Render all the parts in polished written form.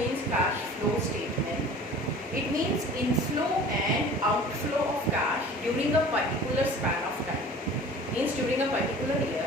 means cash flow statement. It means inflow and outflow of cash during a particular span of time. Means during a particular year,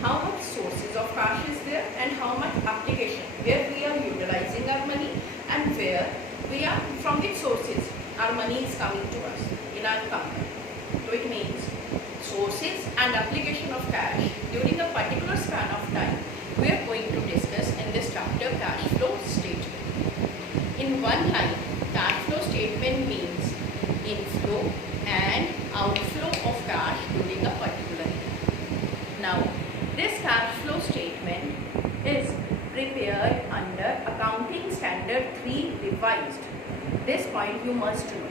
how much sources of cash is there and how much application, where we are utilizing our money and where we are, from which sources our money is coming to us in our company. So it means sources and application of cash during a particular span of time we are going to discuss in this chapter, cash flow statement. In one line, cash flow statement means inflow and outflow of cash during a particular year. Now, this cash flow statement is prepared under Accounting Standard 3 Revised. This point you must know.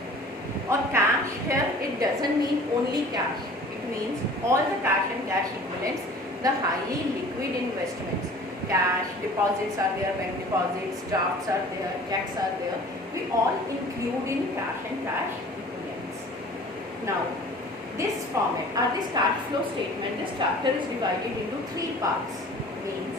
Or cash here, it doesn't mean only cash. It means all the cash and cash equivalents, the highly liquid investments. Cash, deposits are there, bank deposits, drafts are there, checks are there. We all include in cash and cash equivalents. Now, this format or this cash flow statement, this chapter is divided into 3 parts. Means,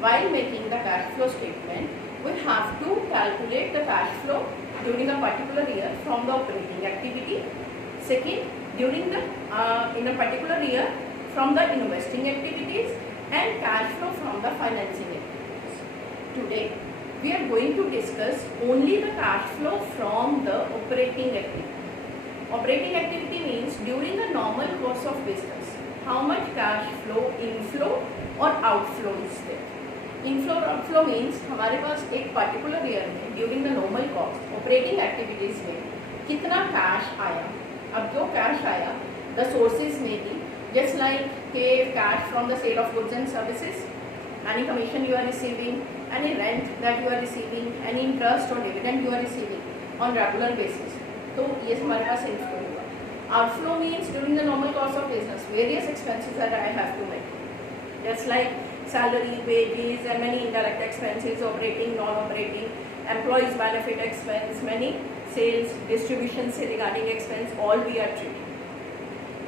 while making the cash flow statement, we have to calculate the cash flow during a particular year from the operating activity. Second, during the in a particular year from the investing activities, and cash flow from the financing activities. Today, we are going to discuss only the cash flow from the operating activity. Operating activity means during the normal course of business, how much cash flow, inflow or outflow is there. Inflow और outflow means हमारे पास एक particular year में during the normal course operating activities में कितना cash आया. अब जो cash आया, the sources may be just like cash from the sale of goods and services, any commission you are receiving, any rent that you are receiving, any interest or dividend you are receiving on regular basis. तो ये हमारे पास inflow हुआ. Outflow means during the normal course of business, various expenses that I have to make, just like salary, wages, and many indirect expenses, operating, non-operating, employees benefit expense, many sales, distribution से regarding expense, all we are treating.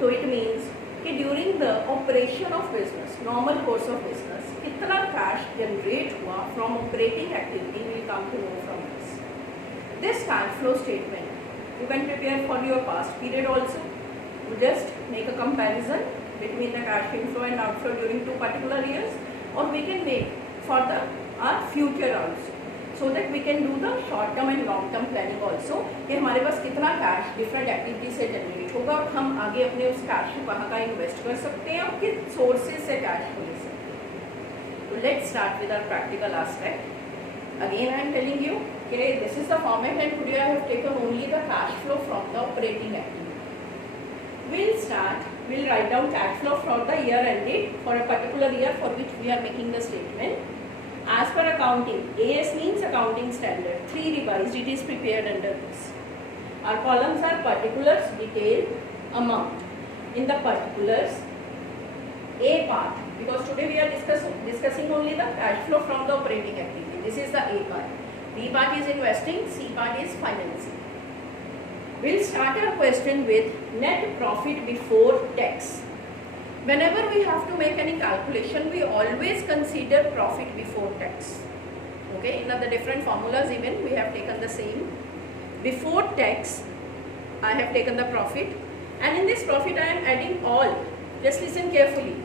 So it means कि during the operation of business, normal course of business, कितना cash generate हुआ from operating activity will come to know from this. This cash flow statement you can prepare for your past period also. You just make a comparison between the cash inflow and outflow during 2 particular years, or we can make for the our future also, so that we can do the short term and long term planning also कि हमारे पास कितना cash different activity से generate होगा और हम आगे अपने उस cash को कहाँ कहाँ invest कर सकते हैं और किस sources से cash को ले सकते हैं. So let's start with our practical aspect. Again I am telling you कि this is the format and today I have taken only the cash flow from the operating activity. We'll write down cash flow for the year ended for a particular year for which we are making the statement. As per accounting, AS means Accounting Standard 3 Revised, it is prepared under this. Our columns are particulars, detail, amount. In the particulars, A part, because today we are discussing only the cash flow from the operating activity. This is the A part. B part is investing, C part is financing. We'll start our question with net profit before tax. Whenever we have to make any calculation, we always consider profit before tax. Okay, in the different formulas even we have taken the same. Before tax, I have taken the profit, and in this profit I am adding all, just listen carefully,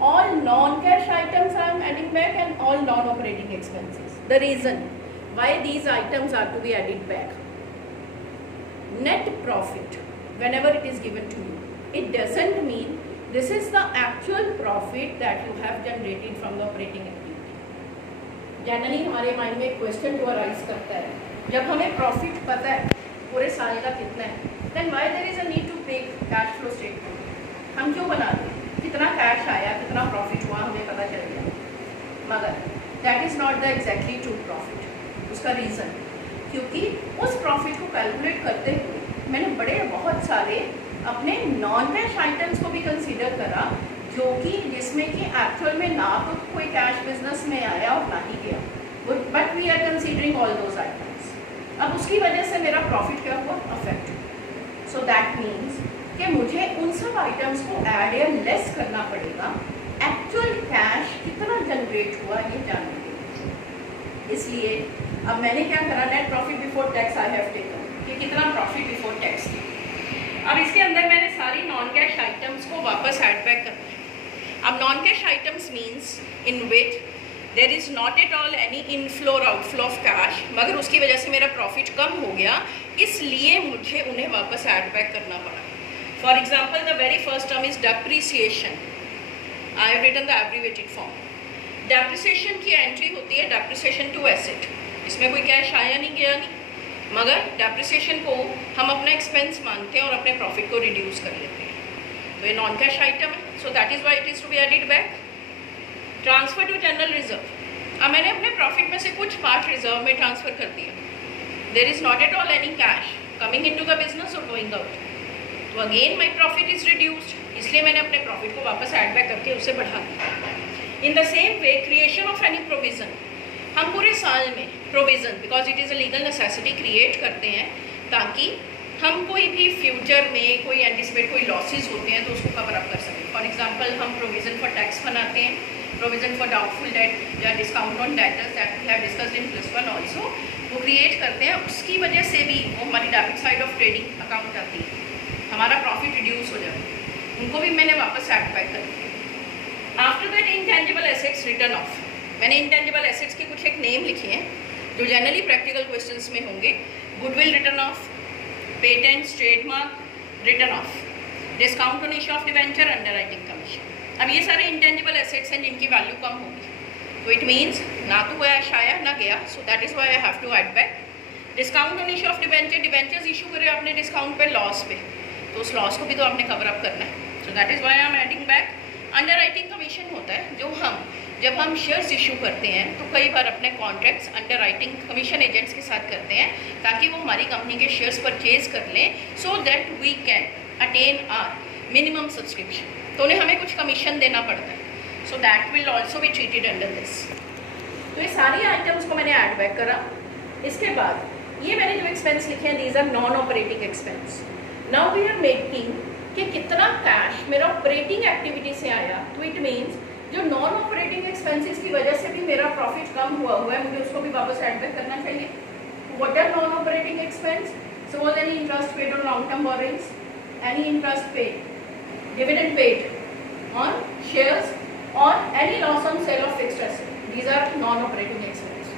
all non-cash items I am adding back and all non-operating expenses. The reason why these items are to be added back. Net profit, whenever it is given to you, it doesn't mean this is the actual profit that you have generated from the operating activity. Generally हमारे माइंड में एक क्वेश्चन जो अराइज करता है, जब हमें प्रॉफिट पता है पूरे साल का कितना है, then why there is a need to make cash flow statement? हम क्यों बनाते हैं? कितना कैश आया, कितना प्रॉफिट हुआ हमें पता चल गया, मगर that is not the exactly true profit. उसका रीज़न, क्योंकि उस प्रॉफिट को कैलकुलेट करते हुए मैंने बहुत सारे अपने नॉन कैश आइटम्स को भी कंसीडर करा, जो कि जिसमें कि एक्चुअल में ना तो कोई कैश बिजनेस में आया और ना ही गया, but we are considering all those items. अब उसकी वजह से मेरा प्रॉफिट क्या हुआ, अफेक्ट. सो दैट मीन्स कि मुझे उन सब आइटम्स को ऐड या लेस करना पड़ेगा एक्चुअल कैश कितना जनरेट हुआ ये जानने के लिए. इसलिए अब मैंने क्या करा, net profit before tax I have taken, कि कितना प्रॉफिट बिफोर टैक्स किया। अब इसके अंदर मैंने सारी नॉन कैश आइटम्स को वापस ऐड बैक करना है। अब non cash items means in which there is not at all any inflow और आउटफ्लो ऑफ कैश, मगर उसकी वजह से मेरा प्रॉफिट कम हो गया, इसलिए मुझे उन्हें वापस ऐड बैक करना पड़ा। For example the very first term is depreciation, I have written the abbreviated form. Depreciation की एंट्री होती है डेप्रिसिएशन टू एसेट, इसमें कोई कैश आया नहीं गया नहीं, मगर डेप्रिसिएशन को हम अपना एक्सपेंस मानते हैं और अपने प्रॉफिट को रिड्यूस कर लेते हैं, तो ये नॉन कैश आइटम है, so that is why it is to be added back. Transfer to general reserve, अब मैंने अपने प्रॉफिट में से कुछ पार्ट रिजर्व में ट्रांसफर कर दिया। There is not at all any cash coming in to the business और गोइंग आउट, तो again my profit is reduced, इसलिए मैंने अपने प्रॉफिट को वापस ऐड बैक करके उसे बढ़ा दिया। इन the same way creation of any provision, हम पूरे साल में provision because it is a legal necessity create करते हैं ताकि हम कोई भी फ्यूचर में कोई एंटिसिपेट कोई लॉसेस होते हैं तो उसको कवर अप कर सकें। फॉर एग्जांपल हम प्रोविज़न फॉर टैक्स बनाते हैं, प्रोविज़न फॉर डाउटफुल डेट या discount on debtors that we have discussed in +1 also, वो क्रिएट करते हैं, उसकी वजह से भी वो हमारी debit side of trading account आती है, हमारा प्रॉफिट रिड्यूस हो जाता है, उनको भी मैंने वापस ऐड बैक कर दिया। After that intangible assets return of, मैंने इंटेंजिबल एसेट्स के कुछ एक नेम लिखे हैं जो जनरली प्रैक्टिकल क्वेश्चंस में होंगे। Goodwill return of, patents trademark return of, discount on issue of debenture, underwriting commission. अब ये सारे इंटेंजिबल एसेट्स हैं जिनकी वैल्यू कम होगी, तो इट मीन्स ना तो वो आया ना गया, so that is why I have to add back. Discount on issue of debenture, debentures issue करे आपने डिस्काउंट पे लॉस पे, तो उस लॉस को भी तो आपने कवर अप करना है, so that is why I am adding back. Underwriting commission होता है जो हम जब हम शेयर्स इशू करते हैं तो कई बार अपने कॉन्ट्रैक्ट्स अंडरराइटिंग कमीशन एजेंट्स के साथ करते हैं ताकि वो हमारी कंपनी के शेयर्स परचेज कर लें, so that we can attain our minimum subscription, तो उन्हें हमें कुछ कमीशन देना पड़ता है, so that will also be treated under this. तो ये सारी आइटम्स को मैंने ऐड बैक करा। इसके बाद ये मैंने जो एक्सपेंस लिखे हैं these are non operating expense. Now we are making कि कितना कैश मेरा ऑपरेटिंग एक्टिविटी से आया, तो इट मीन्स जो नॉन ऑपरेटिंग एक्सपेंसेस की वजह से भी मेरा प्रॉफिट कम हुआ है, मुझे उसको भी वापस ऐड बैक करना चाहिए। What are non operating expense? Suppose any interest paid on long term borrowings, any interest paid, dividend paid on shares और any loss on sale of fixed asset, these are non operating expense.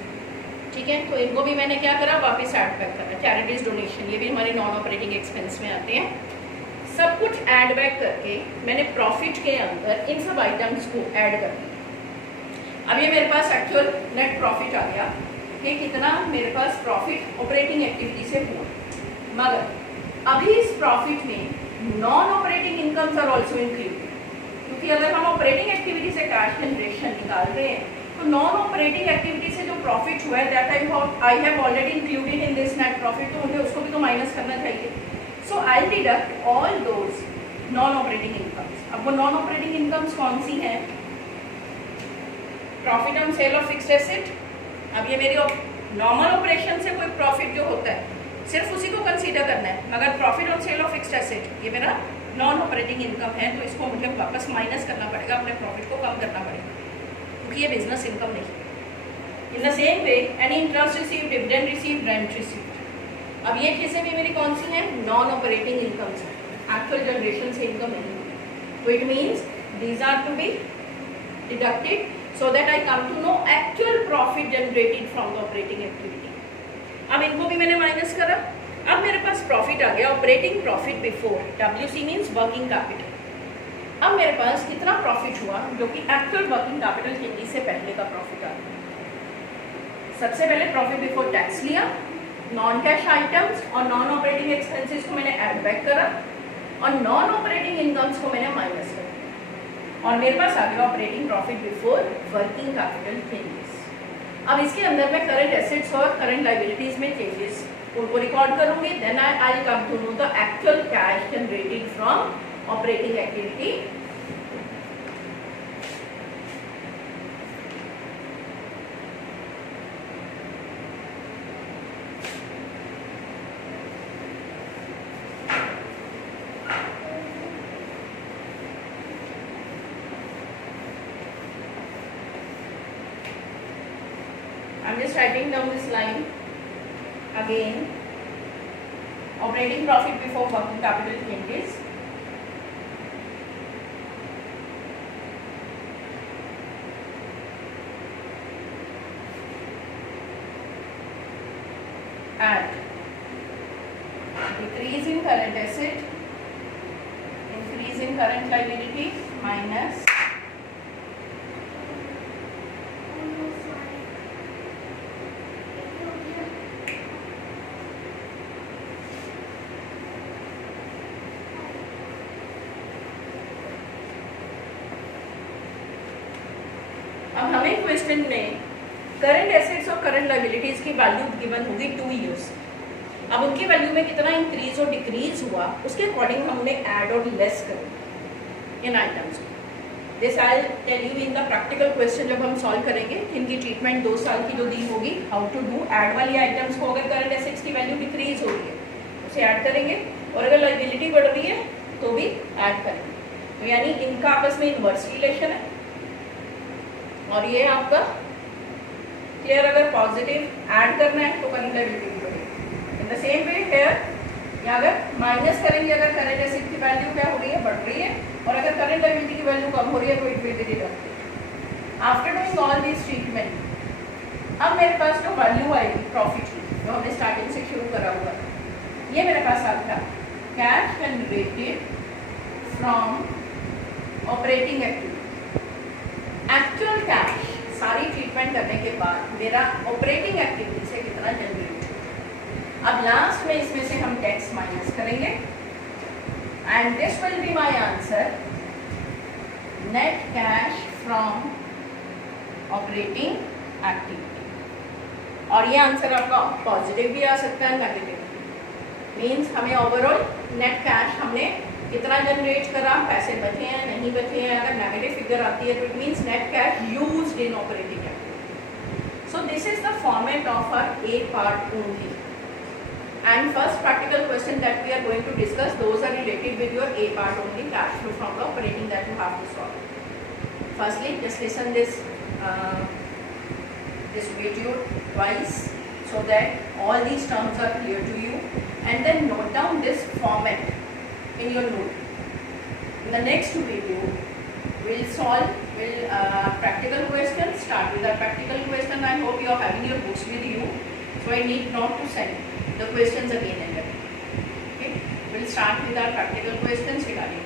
ठीक है, तो इनको भी मैंने क्या करा, वापस ऐड बैक करा। चैरिटीज डोनेशन, ये भी हमारे नॉन ऑपरेटिंग एक्सपेंस में आते हैं। सब कुछ ऐड बैक करके मैंने प्रॉफिट के अंदर इन सब आइटम्स को ऐड कर दिया। अब ये मेरे पास एक्चुअल नेट प्रॉफिट आ गया कि कितना मेरे पास प्रॉफिट ऑपरेटिंग एक्टिविटी से हुआ, मगर अभी इस प्रॉफिट में non operating incomes are also included, क्योंकि अगर हम ऑपरेटिंग एक्टिविटी से कैश जनरेशन निकाल रहे हैं तो नॉन ऑपरेटिंग एक्टिविटी से जो प्रॉफिट हुआ है that I have already included in this net profit, तो मुझे उसको भी तो माइनस करना चाहिए। So I'll deduct all those non-operating incomes. अब वो non-operating incomes कौन सी हैं? Profit on sale of fixed asset. अब ये मेरी नॉर्मल ऑपरेशन से कोई प्रॉफिट जो होता है सिर्फ उसी को कंसीडर करना है, मगर profit on sale of fixed asset ये मेरा नॉन ऑपरेटिंग इनकम है, तो इसको मुझे वापस माइनस करना पड़ेगा, अपने प्रॉफिट को कम करना पड़ेगा, क्योंकि ये बिजनेस इनकम नहीं। In the same way any interest receive, dividend receive, rent receive, अब ये चीज़ें भी मेरी कौन सी हैं? नॉन ऑपरेटिंग इनकम्स हैं, एक्चुअल जनरेशन से इनकम नहीं है, तो it means these are to be deducted so that I come to know actual profit generated from the operating activity. अब इनको भी मैंने माइनस करा। अब मेरे पास प्रॉफिट आ गया operating profit before, WC means working capital. अब मेरे पास कितना प्रॉफिट हुआ जो कि एक्चुअल वर्किंग कैपिटल चेंजेस से पहले का प्रॉफिट आ गया। सबसे पहले प्रॉफिट बिफोर टैक्स लिया, नॉन कैश आइटम्स और नॉन ऑपरेटिंग एक्सपेंसेस को मैंने ऐड बैक करा और नॉन ऑपरेटिंग इनकम्स को मैंने माइनस कर दिया और मेरे पास आ गया operating profit before working capital changes. अब इसके अंदर मैं करंट एसेट्स और करंट लाइबिलिटीज में चेंजेस उनको रिकॉर्ड करूंगी, then I come to know the actual cash generated from operating activity. I'm just writing down this line again. Operating profit before working capital changes at decrease in current asset, increase in current liability minus अब हमें क्वेश्चन में current assets और current liabilities की value given होगी 2 years। अब उनकी वैल्यू में कितना इंक्रीज और डिक्रीज हुआ उसके अकॉर्डिंग हमने ऐड और लेस करेंगे इन items. This I tell you in the practical question जब हम सॉल्व करेंगे। इनकी ट्रीटमेंट 2 साल की जो दी होगी, हाउ टू डू ऐड वाली आइटम्स को अगर करंट एसेट्स की वैल्यू डिक्रीज हो रही है उसे ऐड करेंगे और अगर लायबिलिटी बढ़ रही है तो भी ऐड करेंगे। तो यानी इनका आपस में इनवर्स रिलेशन है और ये आपका क्लियर। अगर पॉजिटिव ऐड करना है तो करंट लायबिलिटी भी बढ़ेगी। In the same way here, या अगर माइनस करेंगे अगर करंट एसेट की वैल्यू क्या हो रही है, बढ़ रही है, और अगर करंट लायबिलिटी की वैल्यू कम हो रही है तो it will be deducted. After doing all this treatment अब मेरे पास जो वैल्यू आएगी प्रॉफिट की, जो हमने स्टार्टिंग से शुरू करा हुआ है, ये मेरे पास आ गया cash generated from operating activity. Actual cash सारी ट्रीटमेंट करने के बाद मेरा ऑपरेटिंग एक्टिविटी से कितना जनरेट होगा। अब लास्ट में इसमें से हम टैक्स माइनस करेंगे and this will be my answer, net cash from operating activity. और ये आंसर आपका पॉजिटिव भी आ सकता है, नेगेटिव। मीन्स हमें ओवरऑल नेट कैश हमने कितना जनरेट करा, पैसे बचे हैं नहीं बचे हैं। अगर नेगेटिव फिगर आती है तो it means net cash used in operating activity. So this is the format of our A part only. And first practical question that we are going to discuss, those are related with your A part only, cash flow from the operating that you have to solve. Firstly just listen this video twice so that all these terms are clear to you, and then note down this format in your note. In the next video we'll solve practical questions. Start with our practical question. I hope you are having your books with you, so I need not to send the questions again and again. Okay, we'll start with our practical questions regarding